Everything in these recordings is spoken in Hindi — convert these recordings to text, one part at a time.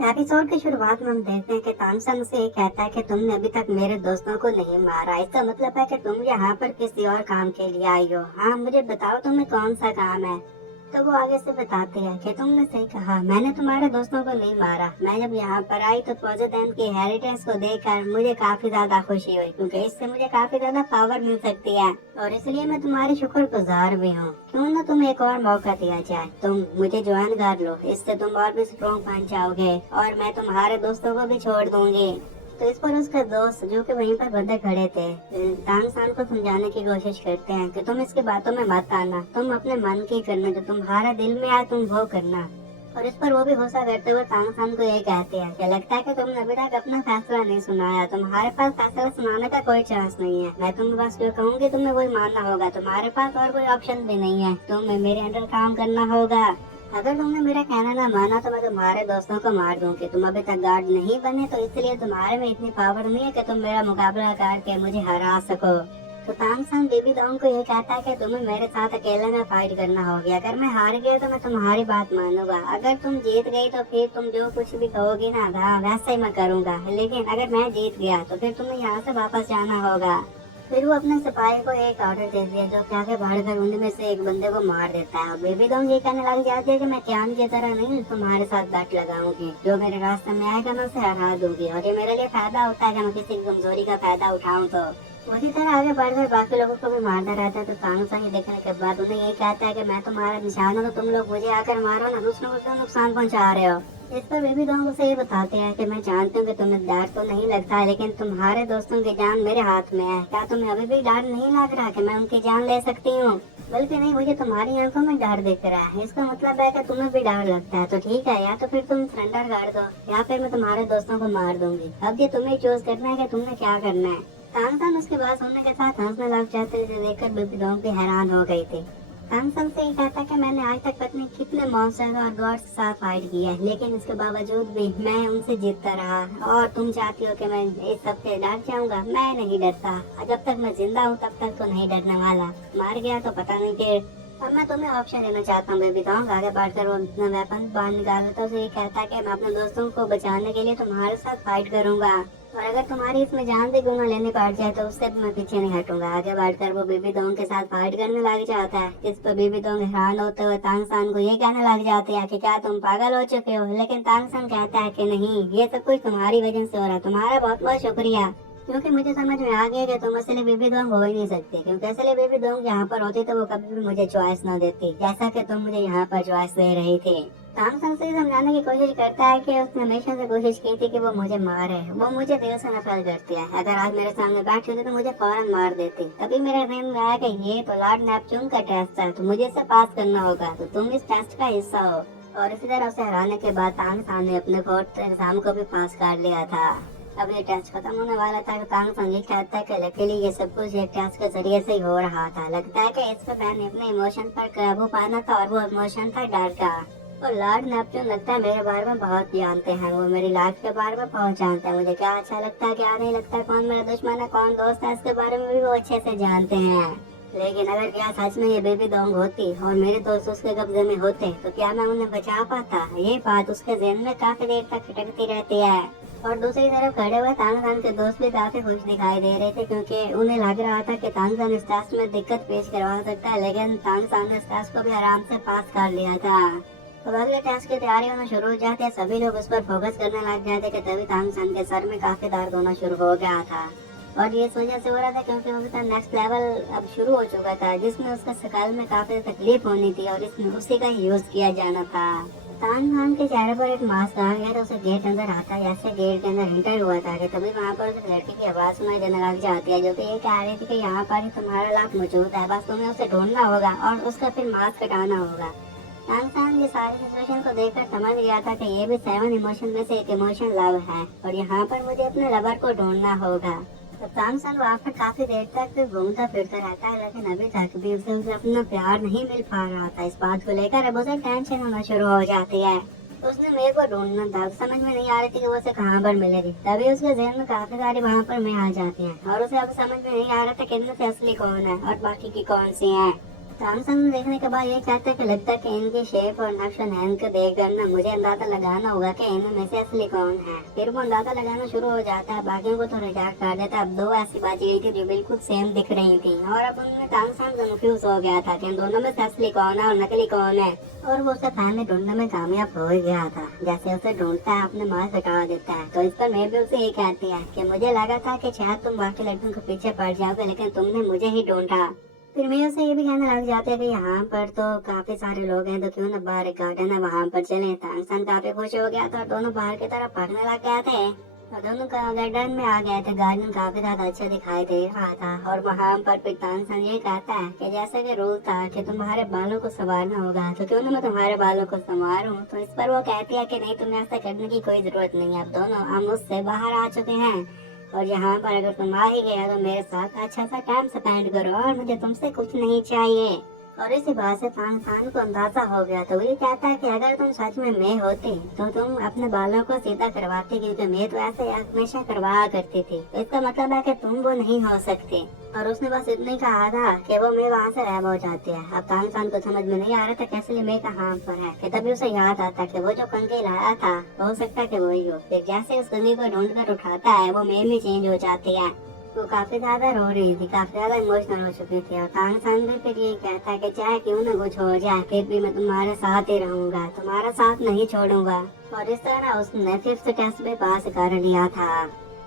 एपिसोड की शुरुआत में हम देखते हैं कि तानसेन से कहता है कि तुमने अभी तक मेरे दोस्तों को नहीं मारा। इसका मतलब है कि तुम यहाँ पर किसी और काम के लिए आई हो। हाँ, मुझे बताओ तुम्हें कौन सा काम है। तो वो आगे से बताती है कि तुमने सही कहा, मैंने तुम्हारे दोस्तों को नहीं मारा। मैं जब यहाँ पर आई तो पोजीडेन की हेरिटेज को देखकर मुझे काफी ज्यादा खुशी हुई, क्योंकि इससे मुझे काफी ज्यादा पावर मिल सकती है और इसलिए मैं तुम्हारी शुक्रगुजार भी हूँ। क्यों ना तुम्हें एक और मौका दिया जाए, तुम मुझे ज्वाइन कर लो, इससे तुम और भी स्ट्रॉन्ग बन जाओगे और मैं तुम्हारे दोस्तों को भी छोड़ दूंगी। तो इस पर उसके दोस्त जो कि वहीं पर बंदे खड़े थे तानसेन को समझाने की कोशिश करते हैं कि तुम इसकी बातों में मत आना, तुम अपने मन की करना, जो तुम्हारे दिल में आए तुम वो करना। और इस पर वो भी गुस्सा करते हुए तानसेन को ये कहते हैं कि लगता है कि तुमने अभी तक अपना फैसला नहीं सुनाया, तुम्हारे पास फैसला सुनाने का कोई चांस नहीं है। मैं तुम्हें बस जो कहूँगी तुम्हें वही मानना होगा, तुम्हारे पास और कोई ऑप्शन भी नहीं है, तुम्हें मेरे अंडर काम करना होगा। अगर तुमने मेरा कहना ना माना तो मैं तुम्हारे दोस्तों को मार दूंगी। तुम अभी तक गार्ड नहीं बने तो इसलिए तुम्हारे में इतनी पावर नहीं है कि तुम मेरा मुकाबला करके मुझे हरा सको। तो तानसेन बेबी डॉन को ये कहता है कि तुम्हें मेरे साथ अकेले में फाइट करना होगी। अगर मैं हार गया तो मैं तुम्हारी बात मानूंगा, अगर तुम जीत गई तो फिर तुम जो कुछ भी कहोगी ना हाँ वैसा ही मैं करूंगा। लेकिन अगर मैं जीत गया तो फिर तुम्हें यहाँ से वापस जाना होगा। फिर वो अपने सिपाही को एक ऑर्डर देती है जो कि आगे बढ़कर उनमें से एक बंदे को मार देता है। और बेबी डॉन ये कहने लग जाती है कि मैं कैन की तरह नहीं तुम्हारे साथ बैट लगाऊंगी, जो मेरे रास्ते में आएगा मैं उसे हरा दूंगी और ये मेरे लिए फायदा होता है कि मैं किसी की कमजोरी का फायदा उठाऊं। तो उसी तरह आगे बढ़कर बाकी लोगों को भी मारता रहता है। तो तानसेन ये देखने के बाद उन्हें ये कहता है कि मैं तुम्हारा निशान हूं, तो तुम लोग मुझे आकर मारो ना, दूसरों को क्यों नुकसान पहुंचा रहे हो। इस पर बेबी डॉन उसे ये बताते हैं कि मैं जानती हूँ कि तुम्हें डर तो नहीं लगता है, लेकिन तुम्हारे दोस्तों की जान मेरे हाथ में है। क्या तुम्हें अभी भी डर नहीं लग रहा कि मैं उनकी जान ले सकती हूँ? बल्कि नहीं, मुझे तुम्हारी आंखों में डर दिख रहा है। इसका मतलब है कि तुम्हें भी डर लगता है। तो ठीक है, या तो फिर तुम सरेंडर कर दो या फिर मैं तुम्हारे दोस्तों को मार दूंगी। अब ये तुम्हें चूज करना है कि तुमने क्या करना है। तानसेन उसके बाद सुनने के साथ हंसने लग जाते, जिसे देखकर बेबी डॉन भी हैरान हो गई थी। तानसेन से ये कहता कि मैंने आज तक पत्नी कितने मॉन्स्टर्स और गॉड्स के साथ फाइट किया है, लेकिन इसके बावजूद भी मैं उनसे जीतता रहा। और तुम चाहती हो कि मैं इस सब से डर जाऊंगा? मैं नहीं डरता, जब तक मैं जिंदा हूँ तब तक तो नहीं डरने वाला। मर गया तो पता नहीं कि। अब मैं तुम्हें ऑप्शन देना चाहता हूँ बेबी डॉन। आगे बढ़कर वो अपना वेपन बाहर निकालता है। उसे ये कहता है कि मैं अपने दोस्तों को बचाने के लिए तुम्हारे साथ फाइट करूंगा, और अगर तुम्हारी इसमें जान भी क्यों न लेनी पड़ जाए तो उससे भी मैं पीछे नहीं हटूंगा। आगे बढ़कर वो बेबी डॉन के साथ फाइट करने लग जाता है, जिस पर बेबी डॉन हैरान होते हुए तानसेन को ये कहने लग जाते हैं कि क्या तुम पागल हो चुके हो। लेकिन तानसेन कहता है कि नहीं, ये सब कुछ तुम्हारी वजह से हो रहा है, तुम्हारा बहुत बहुत शुक्रिया, क्योंकि मुझे समझ में आ गया कि तुम असली बेबी डॉन हो ही नहीं सकती। क्योंकि असली बेबी डॉन यहाँ पर होती तो वो कभी भी मुझे चॉइस न देती, जैसा कि तुम मुझे यहाँ पर चॉइस दे रही थी। तानसेन से समझाने की कोशिश करता है कि उसने हमेशा से कोशिश की थी कि वो मुझे मारे, वो मुझे दिल से नफरत करती है। अगर आज मेरे सामने बैठी होती तो मुझे फौरन मार देती। तभी मेरे जहन में आया कि ये तो लॉर्ड नेपच्यून का टेस्ट है, तो मुझे इसे पास करना होगा, तो तुम इस टेस्ट का हिस्सा हो। और इसी तरह उसे हराने के बाद तानसेन ने अपने फोर्थ एग्जाम को भी पास कर लिया था। अब ये टेस्ट खत्म होने वाला था। तानसेन ये कहता है कि लकीली ये सब कुछ एक टेस्ट के जरिए से ही हो रहा था। लगता है कि इस पर मैंने अपने इमोशन पर काबू पाना था, और वो इमोशन था डर का। और लॉर्ड नेपच्यून लगता है मेरे बारे में बहुत जानते हैं, वो मेरी लाइफ के बारे में बहुत जानते हैं, मुझे क्या अच्छा लगता है क्या नहीं लगता, कौन मेरा दुश्मन है कौन दोस्त है, इसके बारे में भी वो अच्छे से जानते हैं। लेकिन अगर क्या सच में ये बेबी डॉन होती और मेरे दोस्त उसके कब्जे में होते तो क्या मैं उन्हें बचा पाता? ये बात उसके जहन में काफी देर तक खटकती रहती है। और दूसरी तरफ खड़े हुए तानसेन के दोस्त भी काफी खुश दिखाई दे रहे थे, क्योंकि उन्हें लग रहा था कि तानसेन इस टेस्ट में दिक्कत पेश करवा सकता है। लेकिन तानसेन ने इस टेस्ट को भी आराम से पास कर लिया था। तो अगले टेस्ट की तैयारी होना शुरू हो जाती है, सभी लोग उस पर फोकस करने लग जाते कि तभी तानसेन के सर में काफी दर्द होना शुरू हो गया था। और ये इस वजह से हो रहा था क्योंकि उसका नेक्स्ट लेवल अब शुरू हो चुका था, जिसमें उसका शकल में काफी तकलीफ होनी थी और इसमें उसी का ही यूज किया जाना था। तानसेन के चेहरे पर एक मास्क आ गया तो उसे गेट अंदर आता है। जैसे गेट के अंदर एंटर हुआ था कि तभी वहाँ पर उसे लड़की की आवाज सुनाई देने लग जाती है, जो कि ये कह रही थी कि यहाँ पर ही तुम्हारा लाख मौजूद है, बस तुम्हें उसे ढूंढना होगा और उसका फिर मास्क हटाना होगा। तानसेन ये सारी सिचुएशन को देखकर समझ गया था कि ये भी 7 इमोशन में से एक इमोशन लव है और यहाँ पर मुझे अपने लवर को ढूंढना होगा। तो तानसेन वहाँ पर काफी देर तक घूमता फिरता रहता है, लेकिन अभी तक भी उसे अपना प्यार नहीं मिल पा रहा था। इस बात को लेकर अब उसे टेंशन होना शुरू हो जाती है। उसने मेरे को ढूंढना था, समझ में नहीं आ रही थी कि वो उसे कहाँ पर मिलेगी। तभी उसके जहन में काफी सारी वहाँ पर मैं आ जाती हैं और उसे अब समझ में नहीं आ रहा था कि इनमें से असली कौन है और बाकी की कौन सी है। तानसेन देखने के बाद ये कहता है कि लगता है कि इनकी शेप और नक्श नैन को देखकर ना मुझे अंदाजा लगाना होगा कि इनमें से असली कौन है। फिर वो अंदाजा लगाना शुरू हो जाता है, बाकियों को तो रिजेक्ट कर देता है। अब दो ऐसी बाजी गई थी जो बिल्कुल सेम दिख रही थी और अब उनमें तानसेन कंफ्यूज हो गया था कि इन दोनों में से असली कौन है और नकली कौन है। और वो उसे फैमिली ढूंढने में कामयाब हो ही गया था। जैसे उसे ढूंढता है अपने माँ हटा देता है, तो इस पर मैं भी उसे ये कहती है कि मुझे लगा था कि शायद तुम बाकी लड़कियों के पीछे पड़ जाओगे, लेकिन तुमने मुझे ही ढूंढा। फिर मैं उसे ये भी कहने लग जाते हैं कि यहाँ पर तो काफी सारे लोग हैं, तो क्यों ना बाहर एक गार्डन है वहाँ पर चले। तानसेन काफी खुश हो गया था और दोनों बाहर की तरफ भागने लग गए थे और दोनों गार्डन में आ गए थे। गार्डन काफी ज्यादा अच्छा दिखाई दे रहा था और वहाँ पर फिर तानसेन ये कहता है कि जैसे कि रूल था कि तुम्हारे बालों को संवारना होगा, तो क्यों ना मैं तुम्हारे बालों को संवारूं। तो इस पर वो कहती है कि नहीं, तुम्हें ऐसा करने की कोई जरूरत नहीं है, अब दोनों हम उससे बाहर आ चुके हैं और यहाँ पर अगर तुम आ ही गया तो मेरे साथ अच्छा सा टाइम स्पेंड करो और मुझे तुमसे कुछ नहीं चाहिए। और इसी बात से तानसेन को अंदाजा हो गया, तो ये कहता है कि अगर तुम सच में मैं होती तो तुम अपने बालों को सीधा करवाती, क्योंकि मैं तो ऐसे हमेशा करवाया करती थी। तो इसका मतलब है कि तुम वो नहीं हो सकती। और उसने बस इतना ही कहा था कि वो मैं वहाँ से गायब हो जाती है। अब तानसेन को समझ में नहीं आ रहा था कैसे लिए मैं कहाँ पर है, कि तभी उसे याद आता कि वो जो कंघी लाया था हो सकता है कि वही हो। फिर जैसे उस कंघी को ढूंढ कर उठाता है वो मैं भी चेंज हो जाती है। वो काफी ज्यादा रो रही थी, काफी ज्यादा इमोशनल हो चुकी थी। और तानसेन भी फिर ये कहता है कि चाहे क्यों ना कुछ हो जाए फिर भी मैं तुम्हारे साथ ही रहूंगा, तुम्हारा साथ नहीं छोड़ूंगा। और इस तरह उसने 5th टेस्ट में पास कर लिया था।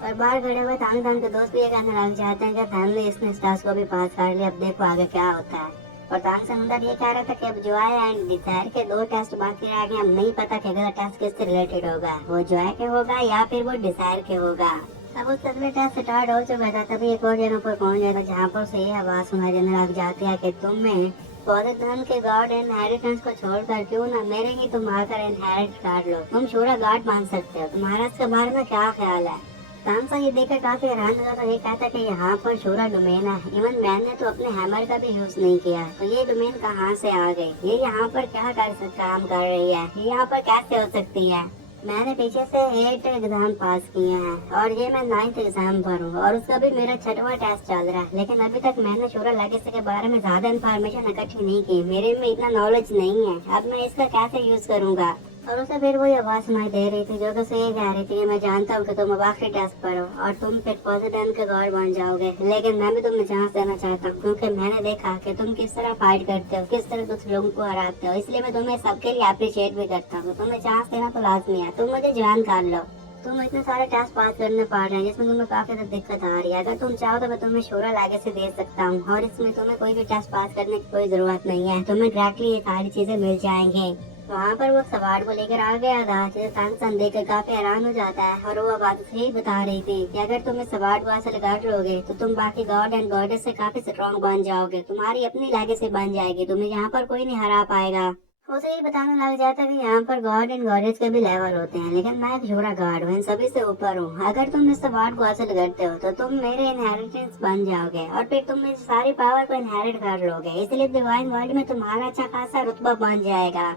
और बाहर खड़े हुए तानसेन के दोस्त भी ये कहने लग जाते हैं कि फैमिली इसने इस टेस्ट को भी पास कर लिया, अब देखो आगे क्या होता है। और तानसेन अंदर ये कह रहा था कि अब जॉय एंड डिजायर के 2 टेस्ट बाकी रह गए। अब नहीं पता कि अगला टेस्ट किससे रिलेटेड होगा, वो जॉय के होगा या फिर वो डिजायर के होगा। अब उस तस्वीर टेस्ट स्टार्ट हो चुका था, तभी एक और जगह पर पहुंच गया था जहाँ पर से ये आवाज सुनाई देने लग जाती है कि तुम्हें पौधेदान के गॉड इनहेरिटेंस को छोड़कर क्यों ना मेरे ही तुम आकर इनहेरिट कर लो, तुम शूरा गॉड मान सकते हो, तुम्हारा इसके बारे में क्या ख्याल है। तानसेन ये देखकर काफी हैरान हुआ था। ये कहता कि यहाँ पर शूरा डोमेन है, इवन मैंने तो अपने हैमर का भी यूज नहीं किया, तो ये डोमेन कहाँ से आ गई, ये यहाँ पर क्या काम कर रही है, ये यहाँ पर कैसे हो सकती है। मैंने पीछे से 8 एग्जाम पास किए हैं और ये मैं 9th एग्जाम पर हूँ और उसका भी मेरा 6वां टेस्ट चल रहा है, लेकिन अभी तक मैंने शूरा लेगेसी के बारे में ज्यादा इन्फॉर्मेशन इकट्ठी नहीं की, मेरे में इतना नॉलेज नहीं है, अब मैं इसका कैसे यूज करूँगा। और उसे फिर वही आवाज सुनाई दे रही थी जो कि उसे ये कह रही थी कि मैं जानता हूँ कि तुम अब आखिरी टेस्ट पर हो और तुम फिर पॉजिटिव के गॉड बन जाओगे, लेकिन मैं भी तुम्हें चांस देना चाहता हूँ क्योंकि मैंने देखा कि तुम किस तरह फाइट करते हो, किस तरह दूसरे लोगों को हराते हो, इसलिए मैं तुम्हें सबके लिए अप्रिशिएट भी करता हूँ। तुम्हें चांस देना तो लाजमी है, तुम मुझे ज्वाइन कर लो। तुम इतने सारे टेस्ट पास करने पड़ रहे हैं जिसमें तुम्हें काफी ज्यादा दिक्कत आ रही है, अगर तुम चाहो तो मैं तुम्हें शूरा लेगेसी दे सकता हूँ और इसमें तुम्हें कोई भी टेस्ट पास करने की कोई जरूरत नहीं है, तुम्हें डायरेक्टली ये सारी चीजें मिल जाएंगी। वहाँ पर वो सवार को लेकर आ गया था जिसे तानसेन देखकर काफी हैरान हो जाता है और वो बात यही बता रही थी कि अगर तुम इस सवार को हासिल कर लोगे तो तुम बाकी गॉड एंड गॉडेस से काफी स्ट्रॉन्ग बन जाओगे, तुम्हारी अपनी लेगेसी बन जाएगी, तुम्हें यहाँ पर कोई नहीं हरा पाएगा। उसे ये बताने लग जाता है कि यहाँ पर गॉड एंड गॉडेस के भी लेवल होते हैं, लेकिन मैं एक छोटा गॉड हूँ, इन सभी से ऊपर हूँ। अगर तुम इस सवार को हासिल करते हो तो तुम मेरे इनहेरिटेंस बन जाओगे और फिर तुम इस सारी पावर को इनहेरिट कर लोगे, इसलिए डिवाइन वर्ल्ड में तुम्हारा अच्छा खासा रुतबा बन जाएगा।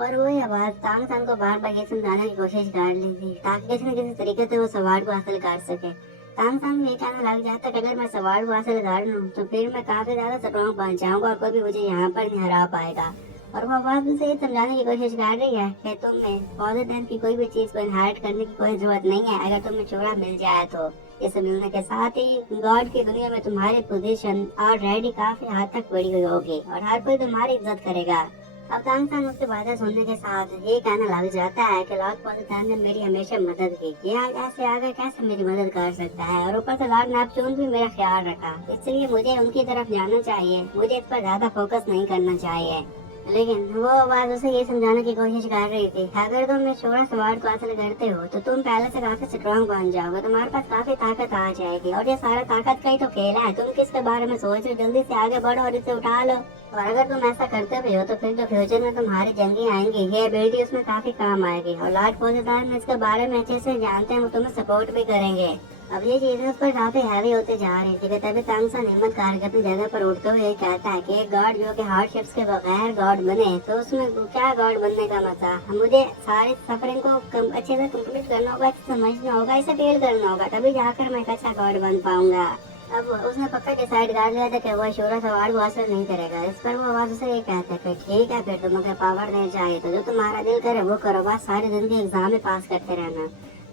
और वही आवाज तानसेन को बार बार ये समझाने की कोशिश कर ली थी ताकि किसी न किसी तरीके से वो सवार को हासिल कर सके। तानसेन ये कहने लग जाता कि अगर मैं सवार को हासिल कर लूँ तो फिर मैं काफी ज्यादा स्ट्रॉन्ग बन जाऊंगा और कोई भी मुझे यहाँ पर नहीं हरा पाएगा। और वो आवाज उसे ये समझाने की कोशिश कर रही है कि तुम्हें पॉजिटिव की कोई भी चीज को इनहेरिट करने की कोई जरूरत नहीं है, अगर तुम्हें चूड़ा मिल जाए तो। इसे मिलने के साथ ही गॉड की दुनिया में तुम्हारी पोजीशन ऑलरेडी काफी हद तक बढ़ी हुई होगी और हर कोई तुम्हारी इज्जत करेगा। अब तानसेन उसकी बातें सुनने के साथ ये कहने लग जाता है कि लॉर्ड पॉजिटिव ने मेरी हमेशा मदद की, ये ऐसे आगे कैसे मेरी मदद कर सकता है, और ऊपर से लॉर्ड नेपच्यून भी मेरा ख्याल रखा, इसलिए मुझे उनकी तरफ जाना चाहिए, मुझे इस पर ज्यादा फोकस नहीं करना चाहिए। लेकिन वो आवाज उसे ये समझाने की कोशिश कर रही थी अगर तुम इस शोरा सवार को हासिल करते हो तो तुम पहले से काफी स्ट्रॉन्ग बन जाओगे, तुम्हारे पास काफी ताकत आ जाएगी और ये सारा ताकत का ही तो खेल है, तुम किसके बारे में सोच रहे हो, जल्दी से आगे बढ़ो और इसे उठा लो। और अगर तुम ऐसा करते भी हो तो फिर जो फ्यूचर में तुम्हारी जंगी आएंगी ये एबिलिटी उसमें काफी काम आएगी और लॉर्ड पॉजिटिव इसके बारे में अच्छे से जानते हैं, वो तुम्हें सपोर्ट भी करेंगे। अब ये चीजें उस पर काफी हैवी होते जा रही थी, तभी तानसेन हिम्मत हार अपनी जगह पर उठते हुए कहता है कि एक गॉड जो कि हार्डशिप्स के बगैर गॉड बने तो उसमें क्या गॉड बनने का मतलब, मुझे सारी सफरिंग को अच्छे से कंप्लीट करना होगा, समझना होगा, इसे फील करना होगा, तभी जाकर मैं एक अच्छा गॉड बन पाऊंगा। अब उसने पक्का डिसाइड कर लिया था कि वो शूरत अवार्ड को असर नहीं करेगा। इस पर वो आवाज उसे ये कहता है कि ठीक है, फिर तुम्हें पावर नहीं चाहिए तो जो तुम्हारा दिल करे वो करो, बस सारी जिंदगी एग्जाम में पास करते रहना।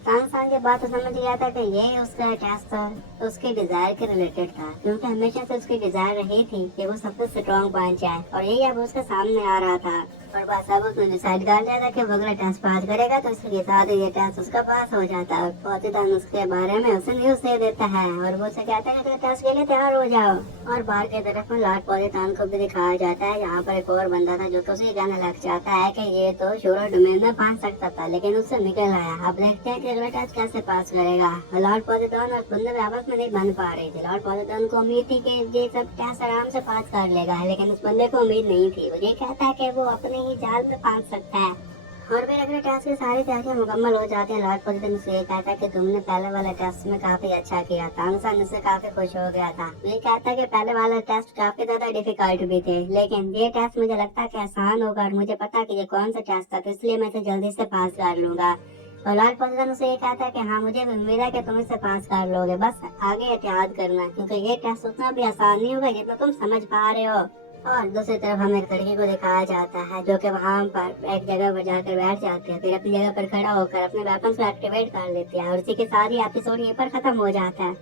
तांगसान के बाद तो समझ गया था कि ये उसका टेस्ट था, तो उसके डिजायर के रिलेटेड था, क्योंकि हमेशा से उसकी डिजायर रही थी कि वो सबसे स्ट्रॉन्ग पॉइंट जाए, और यही अब उसके सामने आ रहा था। और बस अब उसने डिसाइड कर लिया था कि वो अगला टेस्ट पास करेगा तो इसके साथ ही ये टेस्ट उसका पास हो जाता है। पोतीतान उसके बारे में उसे न्यूज दे देता है और वो उसे कहता है कि टेस्ट के लिए तैयार हो जाओ। और बाहर की तरफ में लॉर्ड पोतीतान को भी दिखाया जाता है, जहाँ पर एक और बंदा था जो कि उसे कहने लग जाता है कि ये तो शूरत डोमेन में पास सकता था लेकिन उससे निकल आया। अब देखते हैं कि अगला टेस्ट कैसे पास करेगा। लॉर्ड पोतीतान और बंदे भी आपस में नहीं बन पा रहे थे। लॉर्ड पोतीतान को उम्मीद थी कि ये सब टेस्ट आराम से पास कर लेगा, लेकिन उस बंदे को उम्मीद नहीं थी। वो ये कहता है कि वो अपने ही जाल में पास सकता है। और फिर अगले टेस्ट की सारी तैयारियां मुकम्मल हो जाती है। लॉर्ड पोजीशन से ये कहता है कि तुमने पहले वाले टेस्ट में काफी अच्छा किया। तांगसान इससे काफी खुश हो गया था। ये कहता है कि पहले वाले टेस्ट काफी ज्यादा डिफिकल्ट भी थे, लेकिन ये टेस्ट मुझे लगता है कि आसान होगा और मुझे पता है कि ये कौन सा टेस्ट था, तो इसलिए मैं इसे जल्दी से पास कर लूंगा। और लॉर्ड पोजीशन से ये कहता है कि हाँ, मुझे भी उम्मीद है कि तुम इसे पास कर लोगे, बस आगे एहतियात करना, क्योंकि ये टेस्ट उतना भी आसान नहीं होगा जितना तुम समझ पा रहे हो। और दूसरी तरफ हमें एक लड़की को दिखाया जाता है जो कि वहाँ पर एक जगह पर जाकर बैठ जाती है, फिर अपनी जगह पर खड़ा होकर अपने वेपन्स को एक्टिवेट कर लेती है, और उसी के साथ ही एपिसोड यहीं पर खत्म हो जाता है।